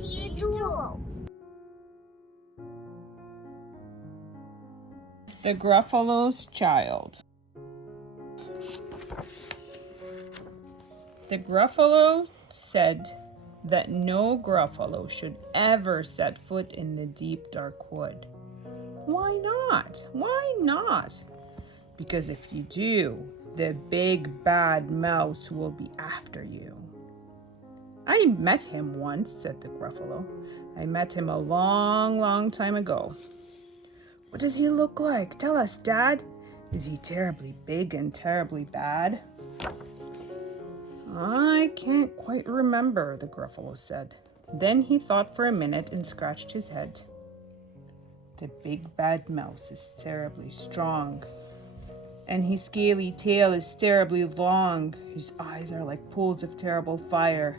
T&T Duo. The Gruffalo's Child. The Gruffalo said that no Gruffalo should ever set foot in the deep, dark wood. Why not? Why not? Because if you do, the big bad mouse will be after you. I met him once, said the Gruffalo. I met him a long, long time ago. What does he look like? Tell us, Dad. Is he terribly big and terribly bad? I can't quite remember, the Gruffalo said. Then he thought for a minute and scratched his head. The big bad mouse is terribly strong, and his scaly tail is terribly long. His eyes are like pools of terrible fire,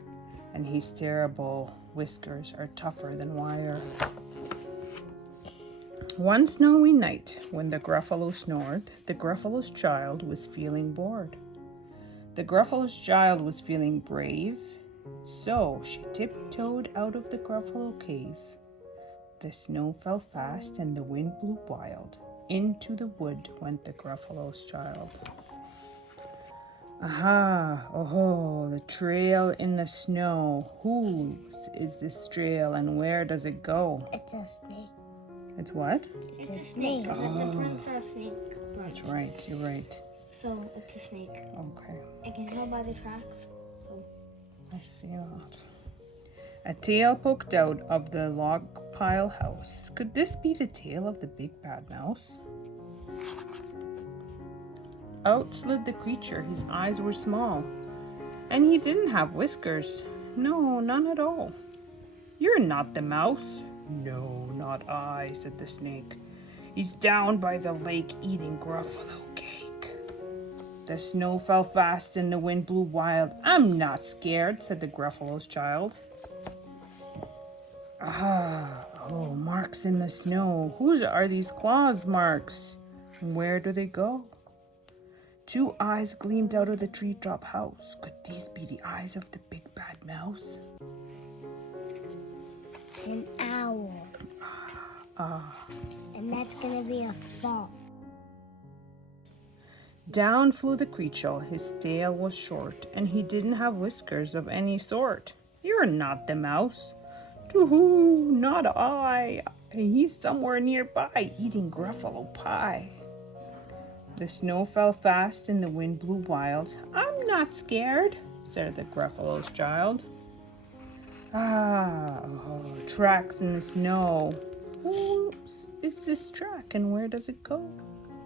and his terrible whiskers are tougher than wire. One snowy night, when the Gruffalo snored, the Gruffalo's child was feeling bored. The Gruffalo's child was feeling brave, so she tiptoed out of the Gruffalo cave. The snow fell fast and the wind blew wild. Into the wood went the Gruffalo's child. Aha, oh, the trail in the snow. Whose is this trail and where does it go? It's a snake. It's what? It's a snake. Oh. The prints are a snake. That's right, you're right. So it's a snake. Okay, I can tell by the tracks. So I see that. A tail poked out of the log pile house. Could this be the tail of the big bad mouse? Out slid the creature. His eyes were small, and he didn't have whiskers. No, none at all. You're not the mouse. No, not I, said the snake. He's down by the lake eating Gruffalo cake. The snow fell fast and the wind blew wild. I'm not scared, said the Gruffalo's child. Ah, oh, marks in the snow. Whose are these claws marks? Where do they go? Two eyes gleamed out of the treetop house. Could these be the eyes of the big bad mouse? It's an owl. And that's gonna be a fault. Down flew the creature. His tail was short, and he didn't have whiskers of any sort. You're not the mouse. Too-hoo, not I. He's somewhere nearby, eating Gruffalo pie. The snow fell fast and the wind blew wild. I'm not scared, said the Gruffalo's child. Ah, oh, tracks in the snow. Who is this track and where does it go?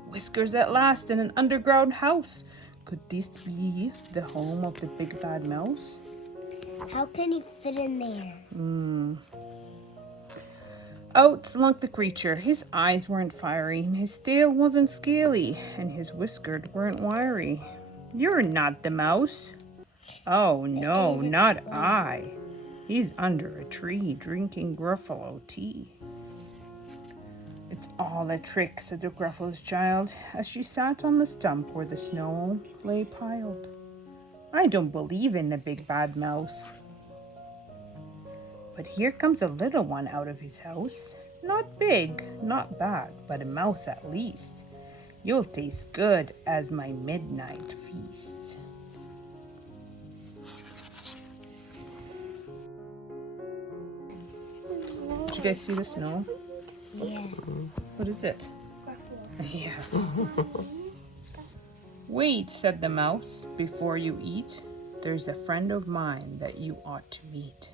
Whiskers at last in an underground house. Could this be the home of the big bad mouse? How can he fit in there? Out slunk the creature. His eyes weren't fiery, and his tail wasn't scaly, and his whiskers weren't wiry. You're not the mouse. Oh, no, not I. He's under a tree drinking Gruffalo tea. It's all a trick, said the Gruffalo's child, as she sat on the stump where the snow lay piled. I don't believe in the big bad mouse. But here comes a little one out of his house. Not big, not bad, but a mouse at least. You'll taste good as my midnight feast. Did you guys see the snow? Yeah. What is it? Yeah. Wait, said the mouse, before you eat, there's a friend of mine that you ought to meet.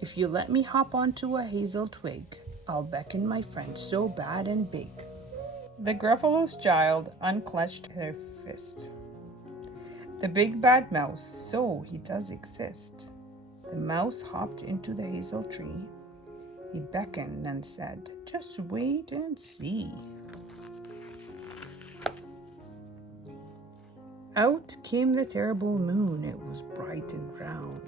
If you let me hop onto a hazel twig, I'll beckon my friend so bad and big. The Gruffalo's child unclenched her fist. The big bad mouse, so he does exist. The mouse hopped into the hazel tree. He beckoned and said, just wait and see. Out came the terrible moon. It was bright and round.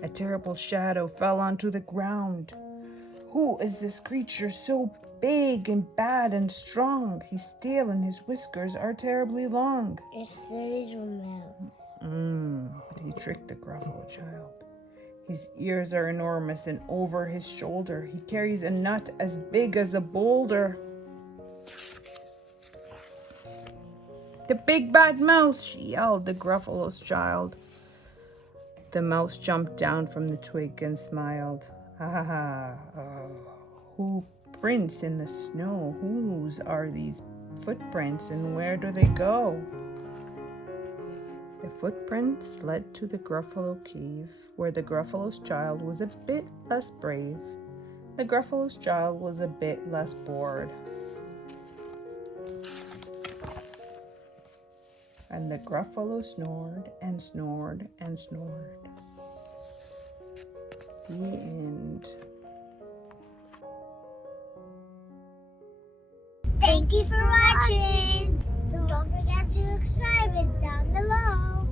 A terrible shadow fell onto the ground. Who is this creature so big and bad and strong? His tail and his whiskers are terribly long. It's the little mouse. But he tricked the Gruffalo child. His ears are enormous, and over his shoulder he carries a nut as big as a boulder. "The big bad mouse!" yelled the Gruffalo's child. The mouse jumped down from the twig and smiled. Who prints in the snow? Whose are these footprints, and where do they go?" The footprints led to the Gruffalo cave, where the Gruffalo's child was a bit less brave. The Gruffalo's child was a bit less bored. And the Gruffalo snored and snored and snored. The end. Thank you for watching. Don't forget to subscribe. It's down below.